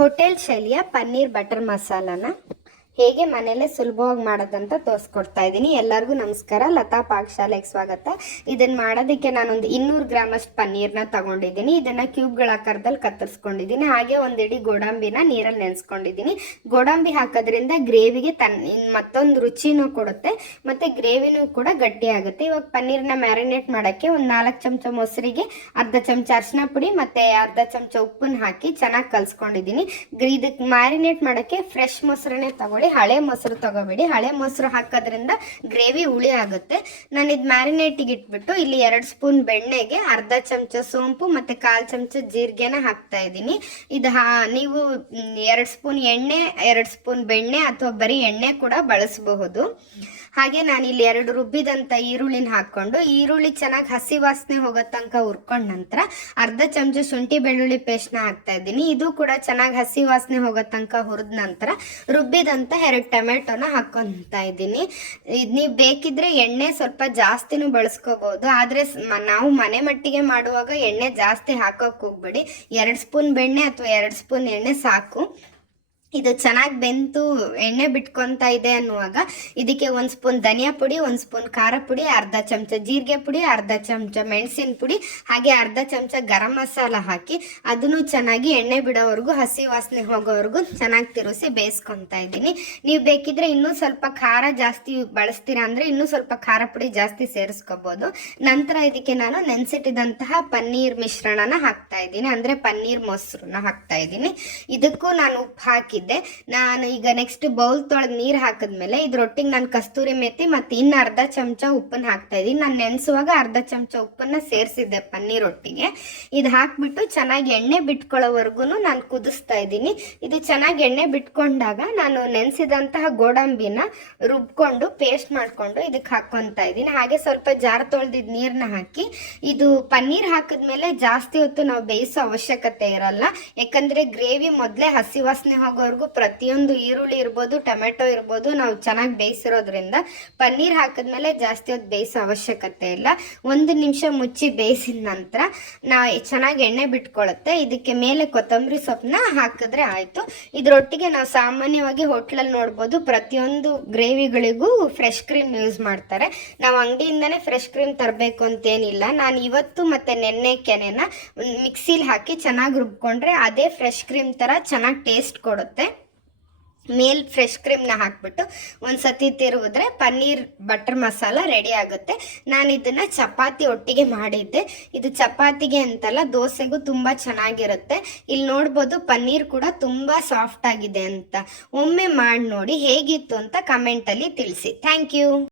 Hotel ಶೈಲಿಯ paneer butter ಮಸಾಲಾನ ಹೇಗೆ ಮನೆಯಲ್ಲೇ ಸುಲಭವಾಗಿ ಮಾಡೋದಂತ ತೋರಿಸ್ಕೊಡ್ತಾ ಇದ್ದೀನಿ. ಎಲ್ಲರಿಗೂ ನಮಸ್ಕಾರ. ಲತಾ ಪಾಕಶಾಲೆಗೆ ಸ್ವಾಗತ. ಇದನ್ನು ಮಾಡೋದಕ್ಕೆ ನಾನೊಂದು ಇನ್ನೂರು ಗ್ರಾಮಷ್ಟು ಪನ್ನೀರ್ನ ತಗೊಂಡಿದ್ದೀನಿ. ಇದನ್ನು ಕ್ಯೂಬ್ಗಳ ಆಕಾರದಲ್ಲಿ ಕತ್ತರಿಸ್ಕೊಂಡಿದ್ದೀನಿ. ಹಾಗೆ ಒಂದಿಡಿ ಗೋಡಂಬಿನ ನೀರಲ್ಲಿ ನೆನೆಸ್ಕೊಂಡಿದ್ದೀನಿ. ಗೋಡಂಬಿ ಹಾಕೋದ್ರಿಂದ ಗ್ರೇವಿಗೆ ತನ್ನ ಮತ್ತೊಂದು ರುಚಿನೂ ಕೊಡುತ್ತೆ, ಮತ್ತು ಗ್ರೇವಿನೂ ಕೂಡ ಗಟ್ಟಿ ಆಗುತ್ತೆ. ಇವಾಗ ಪನ್ನೀರ್ನ ಮ್ಯಾರಿನೇಟ್ ಮಾಡೋಕ್ಕೆ ಒಂದು ನಾಲ್ಕು ಚಮಚ ಮೊಸರಿಗೆ ಅರ್ಧ ಚಮಚ ಅರಿಶಿನ ಪುಡಿ, ಮತ್ತು ಅರ್ಧ ಚಮಚ ಉಪ್ಪನ್ನು ಹಾಕಿ ಚೆನ್ನಾಗಿ ಕಲಿಸ್ಕೊಂಡಿದ್ದೀನಿ. ಇದಕ್ಕೆ ಮ್ಯಾರಿನೇಟ್ ಮಾಡೋಕ್ಕೆ ಫ್ರೆಶ್ ಮೊಸರನ್ನೇ ತಗೊಳ್ಳಿ. ಹಳೆ ಮೊಸರು ತಗೋಬೇಡಿ. ಹಳೆ ಮೊಸರು ಹಾಕೋದ್ರಿಂದ ಗ್ರೇವಿ ಹುಳಿ ಆಗುತ್ತೆ. ನಾನು ಇದು ಮ್ಯಾರಿನೇಟಿಗೆ ಇಟ್ಬಿಟ್ಟು ಇಲ್ಲಿ ಎರಡು ಸ್ಪೂನ್ ಬೆಣ್ಣೆಗೆ ಅರ್ಧ ಚಮಚ ಸೋಂಪು ಮತ್ತು ಕಾಲು ಚಮಚ ಜೀರಿಗೆನ ಹಾಕ್ತಾ ಇದ್ದೀನಿ. ಇದು ಹಾ, ನೀವು ಎರಡು ಸ್ಪೂನ್ ಎಣ್ಣೆ, ಎರಡು ಸ್ಪೂನ್ ಬೆಣ್ಣೆ ಅಥವಾ ಬರೀ ಎಣ್ಣೆ ಕೂಡ ಬಳಸಬಹುದು. ಹಾಗೆ ನಾನು ಇಲ್ಲಿ ಎರಡು ರುಬ್ಬಿದಂಥ ಈರುಳ್ಳಿನ ಹಾಕ್ಕೊಂಡು, ಈರುಳ್ಳಿ ಚೆನ್ನಾಗಿ ಹಸಿ ವಾಸನೆ ಹೋಗೋ ತನಕ ಹುರ್ಕೊಂಡ ನಂತರ ಅರ್ಧ ಚಮಚ ಶುಂಠಿ ಬೆಳ್ಳುಳ್ಳಿ ಪೇಸ್ಟ್ನ ಹಾಕ್ತಾ ಇದ್ದೀನಿ. ಇದು ಕೂಡ ಚೆನ್ನಾಗಿ ಹಸಿ ವಾಸನೆ ಹೋಗೋ ತನಕ ಹುರಿದ ನಂತರ ರುಬ್ಬಿದಂಥ ಎರಡು ಟೊಮೆಟೊನ ಹಾಕ್ಕೊತಾ ಇದ್ದೀನಿ. ಇದು ನೀವು ಬೇಕಿದ್ರೆ ಎಣ್ಣೆ ಸ್ವಲ್ಪ ಜಾಸ್ತಿನೂ ಬಳಸ್ಕೋಬಹುದು ಆದರೆ ನಾವು ಮನೆ ಮಟ್ಟಿಗೆ ಮಾಡುವಾಗ ಎಣ್ಣೆ ಜಾಸ್ತಿ ಹಾಕೋಕೆ ಹೋಗ್ಬೇಡಿ. ಎರಡು ಸ್ಪೂನ್ ಬೆಣ್ಣೆ ಅಥವಾ ಎರಡು ಸ್ಪೂನ್ ಎಣ್ಣೆ ಸಾಕು. ಇದು ಚೆನ್ನಾಗಿ ಬೆಂತು ಎಣ್ಣೆ ಬಿಟ್ಕೊತಾ ಇದೆ ಅನ್ನುವಾಗ ಇದಕ್ಕೆ ಒಂದು ಸ್ಪೂನ್ ಧನಿಯಾ ಪುಡಿ, ಒಂದು ಸ್ಪೂನ್ ಖಾರ ಪುಡಿ, ಅರ್ಧ ಚಮಚ ಜೀರಿಗೆ ಪುಡಿ, ಅರ್ಧ ಚಮಚ ಮೆಣಸಿನ ಪುಡಿ, ಹಾಗೆ ಅರ್ಧ ಚಮಚ ಗರಂ ಮಸಾಲ ಹಾಕಿ ಅದನ್ನು ಚೆನ್ನಾಗಿ ಎಣ್ಣೆ ಬಿಡೋವರೆಗೂ, ಹಸಿ ವಾಸನೆ ಹೋಗೋವರೆಗೂ ಚೆನ್ನಾಗಿ ತಿರುಸಿ ಬೇಯಿಸ್ಕೊತಾ ಇದ್ದೀನಿ. ನೀವು ಬೇಕಿದ್ರೆ ಇನ್ನೂ ಸ್ವಲ್ಪ ಖಾರ ಜಾಸ್ತಿ ಬಳಸ್ತೀರಾ ಅಂದರೆ ಇನ್ನೂ ಸ್ವಲ್ಪ ಖಾರ ಪುಡಿ ಜಾಸ್ತಿ ಸೇರಿಸ್ಕೋಬೋದು. ನಂತರ ಇದಕ್ಕೆ ನಾನು ನೆನೆಸಿಟ್ಟಿದಂತಹ ಪನ್ನೀರ್ ಮಿಶ್ರಣನ ಹಾಕ್ತಾ ಇದ್ದೀನಿ. ಅಂದರೆ ಪನ್ನೀರ್ ಮೊಸರನ್ನ ಹಾಕ್ತಾ ಇದ್ದೀನಿ. ಇದಕ್ಕೂ ನಾನು ಉಪ್ಪು ಹಾಕಿದ್ದೆ. ನಾನು ಈಗ ನೆಕ್ಸ್ಟ್ ಬೌಲ್ ತೊಳೆದು ನೀರು ಹಾಕಿದ್ಮೇಲೆ ಇದ್ರೊಟ್ಟಿಗೆ ನಾನು ಕಸ್ತೂರಿ ಮೆಥಿ ಮತ್ತು ಇನ್ನು ಅರ್ಧ ಚಮಚ ಉಪ್ಪನ್ನು ಹಾಕ್ತಾ ಇದ್ದೀನಿ. ನಾನು ನೆನೆಸುವಾಗ ಅರ್ಧ ಚಮಚ ಉಪ್ಪನ್ನು ಸೇರಿಸಿದ್ದೆ ಪನ್ನೀರ್ ರೊಟ್ಟಿಗೆ. ಇದು ಹಾಕ್ಬಿಟ್ಟು ಚೆನ್ನಾಗಿ ಎಣ್ಣೆ ಬಿಟ್ಕೊಳ್ಳೋವರೆಗೂ ನಾನು ಕುದಿಸ್ತಾ ಇದ್ದೀನಿ. ಇದು ಚೆನ್ನಾಗಿ ಎಣ್ಣೆ ಬಿಟ್ಕೊಂಡಾಗ ನಾನು ನೆನೆಸಿದಂತಹ ಗೋಡಂಬಿನ ರುಬ್ಕೊಂಡು ಪೇಸ್ಟ್ ಮಾಡಿಕೊಂಡು ಇದಕ್ಕೆ ಹಾಕ್ಕೊತಾ ಇದ್ದೀನಿ. ಹಾಗೆ ಸ್ವಲ್ಪ ಜಾರ್ ತೊಳ್ದಿದ್ ನೀರನ್ನ ಹಾಕಿ ಇದು ಪನ್ನೀರ್ ಹಾಕಿದ್ಮೇಲೆ ಜಾಸ್ತಿ ಹೊತ್ತು ನಾವು ಬೇಯಿಸೋ ಅವಶ್ಯಕತೆ ಇರಲ್ಲ. ಯಾಕಂದ್ರೆ ಗ್ರೇವಿ ಮೊದಲೇ ಹಸಿ ವಾಸನೆ ಹೋಗೋವರೆಗೂ ಪ್ರತಿಯೊಂದು ಈರುಳ್ಳಿ ಇರ್ಬೋದು, ಟೊಮೆಟೊ ಇರ್ಬೋದು, ನಾವು ಚೆನ್ನಾಗಿ ಬೇಯಿಸಿರೋದ್ರಿಂದ ಪನ್ನೀರ್ ಹಾಕಿದ್ಮೇಲೆ ಜಾಸ್ತಿ ಹೊತ್ತು ಬೇಯಿಸೋ ಅವಶ್ಯಕತೆ ಇಲ್ಲ. ಒಂದು ನಿಮಿಷ ಮುಚ್ಚಿ ಬೇಯಿಸಿದ ನಂತರ ನಾ ಚೆನ್ನಾಗಿ ಎಣ್ಣೆ ಬಿಟ್ಕೊಳ್ಳುತ್ತೆ ಇದಕ್ಕೆ ಮೇಲೆ ಕೊತ್ತಂಬರಿ ಸೊಪ್ಪನ್ನ ಹಾಕಿದ್ರೆ ಆಯಿತು. ಇದರೊಟ್ಟಿಗೆ ನಾವು ಸಾಮಾನ್ಯವಾಗಿ ಹೋಟ್ಲಲ್ಲಿ ನೋಡ್ಬೋದು, ಪ್ರತಿಯೊಂದು ಗ್ರೇವಿಗಳಿಗೂ ಫ್ರೆಶ್ ಕ್ರೀಮ್ ಯೂಸ್ ಮಾಡ್ತಾರೆ. ನಾವು ಅಂಗಡಿಯಿಂದನೇ ಫ್ರೆಶ್ ಕ್ರೀಮ್ ತರಬೇಕು ಅಂತೇನಿಲ್ಲ. ನಾನು ಇವತ್ತು ಮತ್ತೆ ನೆನ್ನೆ ಕೆನೆನ ಮಿಕ್ಸಿಲಿ ಹಾಕಿ ಚೆನ್ನಾಗಿ ರುಬ್ಕೊಂಡ್ರೆ ಅದೇ ಫ್ರೆಶ್ ಕ್ರೀಮ್ ಥರ ಚೆನ್ನಾಗಿ ಟೇಸ್ಟ್ ಕೊಡುತ್ತೆ. ಮೇಲ್ ಫ್ರೆಶ್ ಕ್ರೀಮ್ನ ಹಾಕ್ಬಿಟ್ಟು ಒಂದು ಸತಿ ತಿರುಗಿದ್ರೆ ಪನ್ನೀರ್ ಬಟರ್ ಮಸಾಲ ರೆಡಿ ಆಗುತ್ತೆ. ನಾನು ಇದನ್ನು ಚಪಾತಿ ಒಟ್ಟಿಗೆ ಮಾಡಿದ್ದೆ. ಇದು ಚಪಾತಿಗೆ ಅಂತಲ್ಲ ದೋಸೆಗೂ ತುಂಬ ಚೆನ್ನಾಗಿರುತ್ತೆ. ಇಲ್ಲಿ ನೋಡ್ಬೋದು ಪನ್ನೀರ್ ಕೂಡ ತುಂಬ ಸಾಫ್ಟ್ ಆಗಿದೆ ಅಂತ. ಒಮ್ಮೆ ಮಾಡಿ ನೋಡಿ ಹೇಗಿತ್ತು ಅಂತ ಕಮೆಂಟಲ್ಲಿ ತಿಳಿಸಿ. Thank you